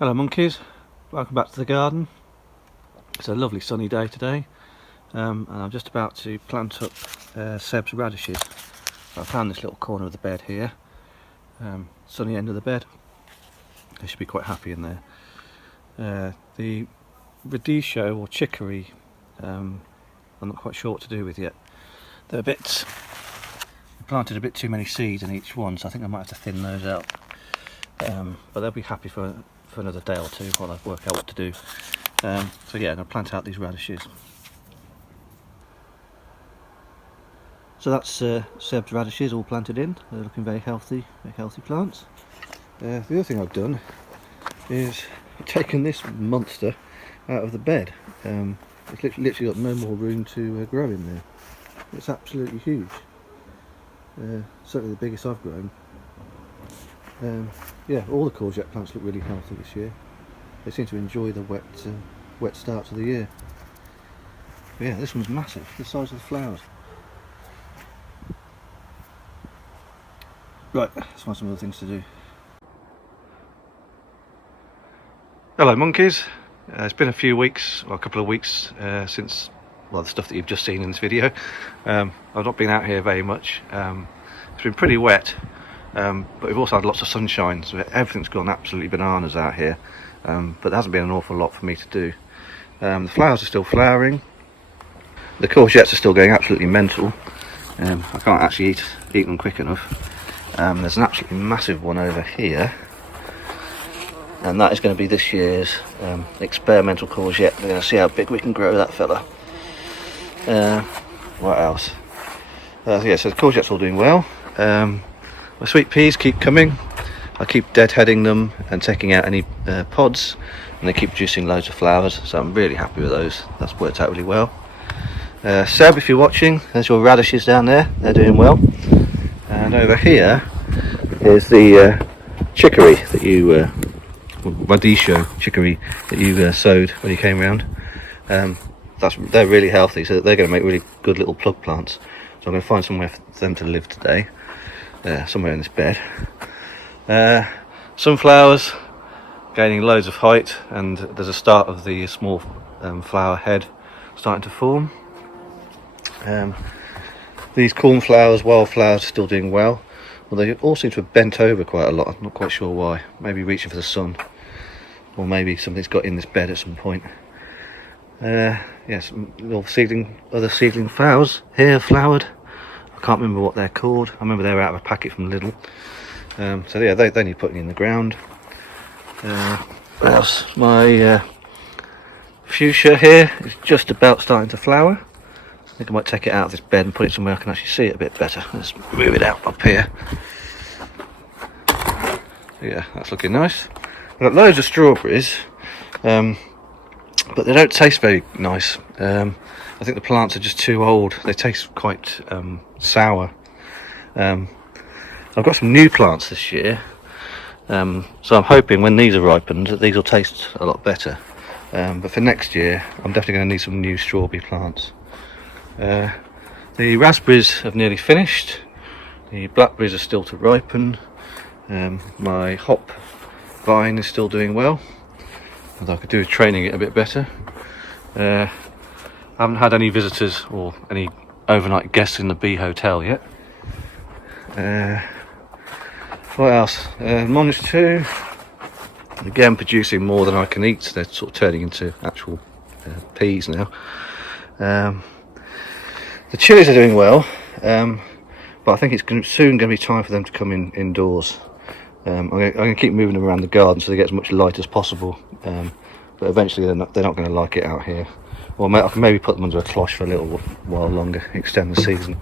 Hello monkeys, welcome back to the garden. It's a lovely sunny day today, and I'm just about to plant up Seb's radishes. I found this little corner of the bed here, sunny end of the bed. They should be quite happy in there. The radicchio or chicory, I'm not quite sure what to do with yet. They're I planted a bit too many seeds in each one, so I think I might have to thin those out. But they'll be happy for another day or two while I work out what to do. So yeah, I'm going to plant out these radishes. So that's Seb's radishes all planted in. They're looking very healthy plants. The other thing I've done is taken this monster out of the bed. It's literally got no more room to grow in there. It's absolutely huge. Certainly the biggest I've grown. Yeah, all the courgette plants look really healthy this year. They seem to enjoy the wet start to the year. But yeah, this one's massive, the size of the flowers. Right, let's find some other things to do. Hello monkeys. It's been a few weeks, or a couple of weeks since, well, the stuff that you've just seen in this video. I've not been out here very much. It's been pretty wet. But we've also had lots of sunshine, so everything's gone absolutely bananas out here. But there hasn't been an awful lot for me to do. The flowers are still flowering. The courgettes are still going absolutely mental. I can't actually eat them quick enough. There's an absolutely massive one over here, and that is going to be this year's experimental courgette. We're going to see how big we can grow that fella. What else? Yeah, so the courgette's all doing well. My sweet peas keep coming. I keep deadheading them and taking out any pods, and they keep producing loads of flowers, so I'm really happy with those. That's worked out really well. Seb, if you're watching, there's your radishes down there. They're doing well. And over here is the chicory that you, radicchio chicory that you sowed when you came round. They're really healthy, so they're going to make really good little plug plants. So I'm going to find somewhere for them to live today. Somewhere in this bed. Sunflowers gaining loads of height, and there's a start of the small flower head starting to form. These cornflowers, wildflowers, are still doing well. Well, they all seem to have bent over quite a lot. I'm not quite sure why. Maybe reaching for the sun, or maybe something's got in this bed at some point. Yes, little other seedling flowers here flowered. I can't remember what they're called. I remember they were out of a packet from Lidl. So yeah, they need putting in the ground. What else? My fuchsia here is just about starting to flower. I think I might take it out of this bed and put it somewhere I can actually see it a bit better. Let's move it out up here. Yeah, that's looking nice. I've got loads of strawberries, but they don't taste very nice. I think the plants are just too old. They taste quite sour. I've got some new plants this year, so I'm hoping when these are ripened that these will taste a lot better. But for next year, I'm definitely going to need some new strawberry plants. The raspberries have nearly finished. The blackberries are still to ripen. My hop vine is still doing well, although I could do with training it a bit better. I haven't had any visitors or any overnight guests in the bee hotel yet. What else? Monarch 2, again producing more than I can eat. They're sort of turning into actual peas now. The chilies are doing well, but I think it's soon going to be time for them to come indoors. I'm going to keep moving them around the garden so they get as much light as possible, but eventually they're not going to like it out here. Or I can maybe put them under a cloche for a little while longer, extend the season.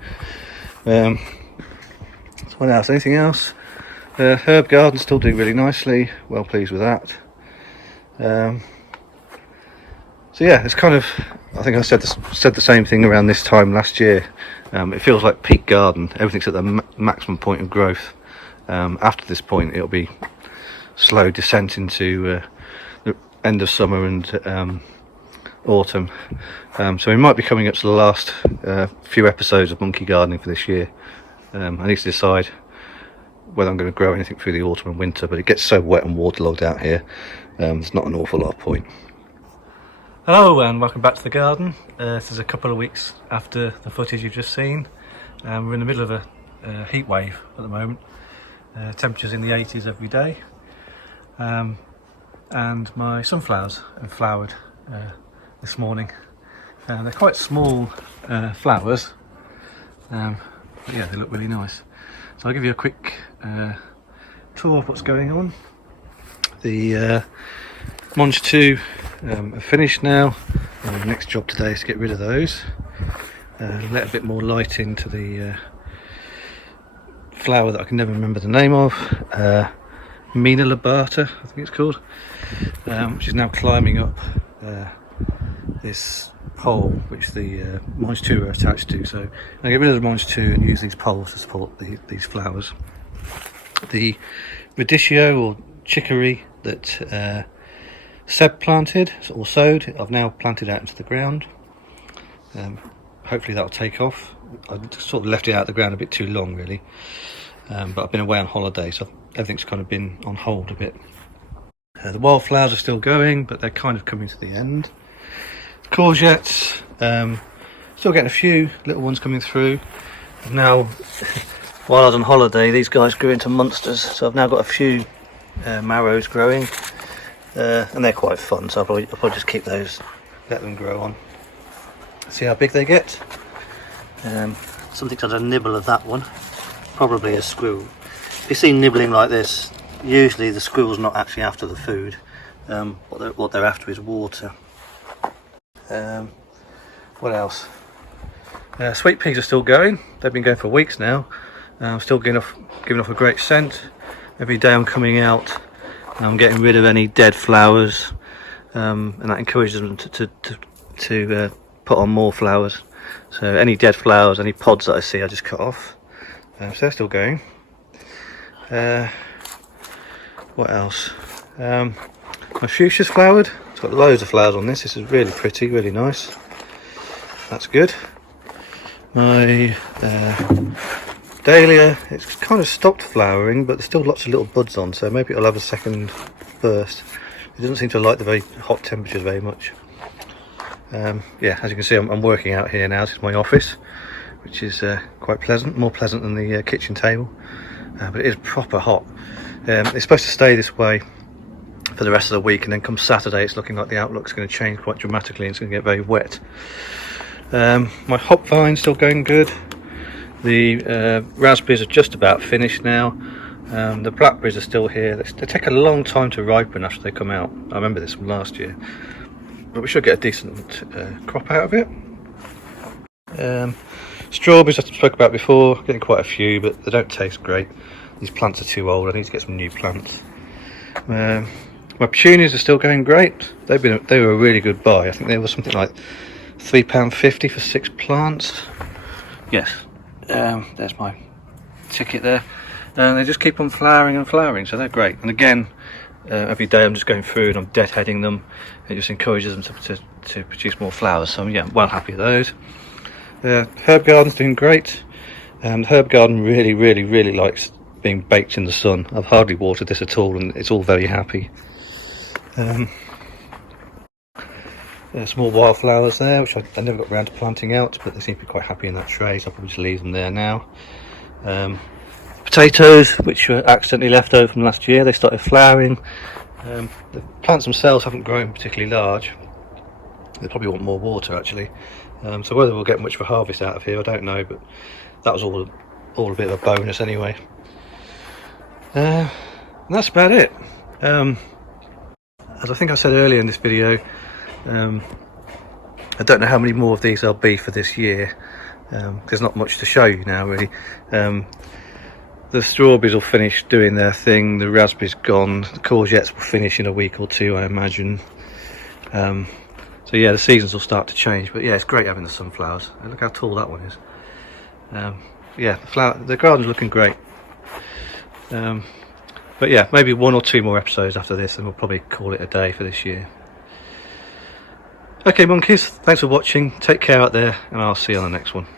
What else? Anything else? Herb garden's still doing really nicely. Well pleased with that. So yeah, it's kind of, I think I said the same thing around this time last year. It feels like peak garden. Everything's at the maximum point of growth. After this point, it'll be slow descent into the end of summer and autumn. So we might be coming up to the last few episodes of monkey gardening for this year. I need to decide whether I'm going to grow anything through the autumn and winter, but it gets so wet and waterlogged out here, there's not an awful lot of point. Hello and welcome back to the garden. This is a couple of weeks after the footage you've just seen. We're in the middle of a heat wave at the moment. Temperatures in the 80s every day. And my sunflowers have flowered this morning. They're quite small flowers, but yeah, they look really nice. So I'll give you a quick tour of what's going on. The Monge 2 are finished now. The next job today is to get rid of those. Let a bit more light into the flower that I can never remember the name of. Mina lobata, I think it's called, which is now climbing up this pole which the Monge 2 are attached to. So I'll get rid of the Monge 2 and use these poles to support these flowers. The radicchio or chicory that Seb planted or sowed, I've now planted out into the ground. Hopefully that'll take off. I sort of left it out of the ground a bit too long really, but I've been away on holiday, so everything's kind of been on hold a bit. The wildflowers are still going, but they're kind of coming to the end. The courgettes, still getting a few little ones coming through. Now, while I was on holiday, these guys grew into monsters, so I've now got a few marrows growing, and they're quite fun, so I'll probably just keep those, let them grow on. See how big they get. Something's had a nibble of that one, probably a squirrel. If you see nibbling like this, usually the squirrel's not actually after the food. What they're after is water. What else? Sweet peas are still going. They've been going for weeks now. Still giving off a great scent. Every day I'm coming out, I'm getting rid of any dead flowers, and that encourages them to put on more flowers. So any dead flowers, any pods that I see, I just cut off. So they're still going. What else? My fuchsia's flowered. It's got loads of flowers on this. This is really pretty, really nice. That's good. My dahlia, it's kind of stopped flowering, but there's still lots of little buds on, so maybe it'll have a second burst. It doesn't seem to like the very hot temperatures very much. Yeah, as you can see, I'm working out here now. This is my office, which is quite pleasant, more pleasant than the kitchen table, but it is proper hot. It's supposed to stay this way for the rest of the week, and then come Saturday it's looking like the outlook's going to change quite dramatically and it's going to get very wet. My hop vine's still going good. The raspberries are just about finished now. The blackberries are still here. They take a long time to ripen after they come out. I remember this from last year, but we should get a decent crop out of it. Strawberries I spoke about before, getting quite a few, but they don't taste great. These plants are too old. I need to get some new plants. My petunias are still going great. They were a really good buy. I think they were something like £3.50 for 6 plants. Yes, there's my ticket there. And they just keep on flowering and flowering, so they're great. And again, every day I'm just going through and I'm deadheading them. It just encourages them to produce more flowers. So yeah, I'm well happy with those. The herb garden's doing great. The herb garden really likes being baked in the sun. I've hardly watered this at all, and it's all very happy. Small wildflowers there, which I never got around to planting out, but they seem to be quite happy in that tray, so I'll probably just leave them there now. Potatoes, which were accidentally left over from last year, they started flowering. The plants themselves haven't grown particularly large. They probably want more water actually. So whether we'll get much of a harvest out of here, I don't know, but that was all a bit of a bonus anyway. And that's about it. As I think I said earlier in this video, I don't know how many more of these there'll be for this year. There's not much to show you now really. The strawberries will finish doing their thing, the raspberries gone, the courgettes will finish in a week or two I imagine. So yeah, the seasons will start to change, but yeah, it's great having the sunflowers. And look how tall that one is. Yeah, the garden's looking great. But yeah, maybe 1 or 2 more episodes after this and we'll probably call it a day for this year. Okay monkeys, thanks for watching, take care out there, and I'll see you on the next one.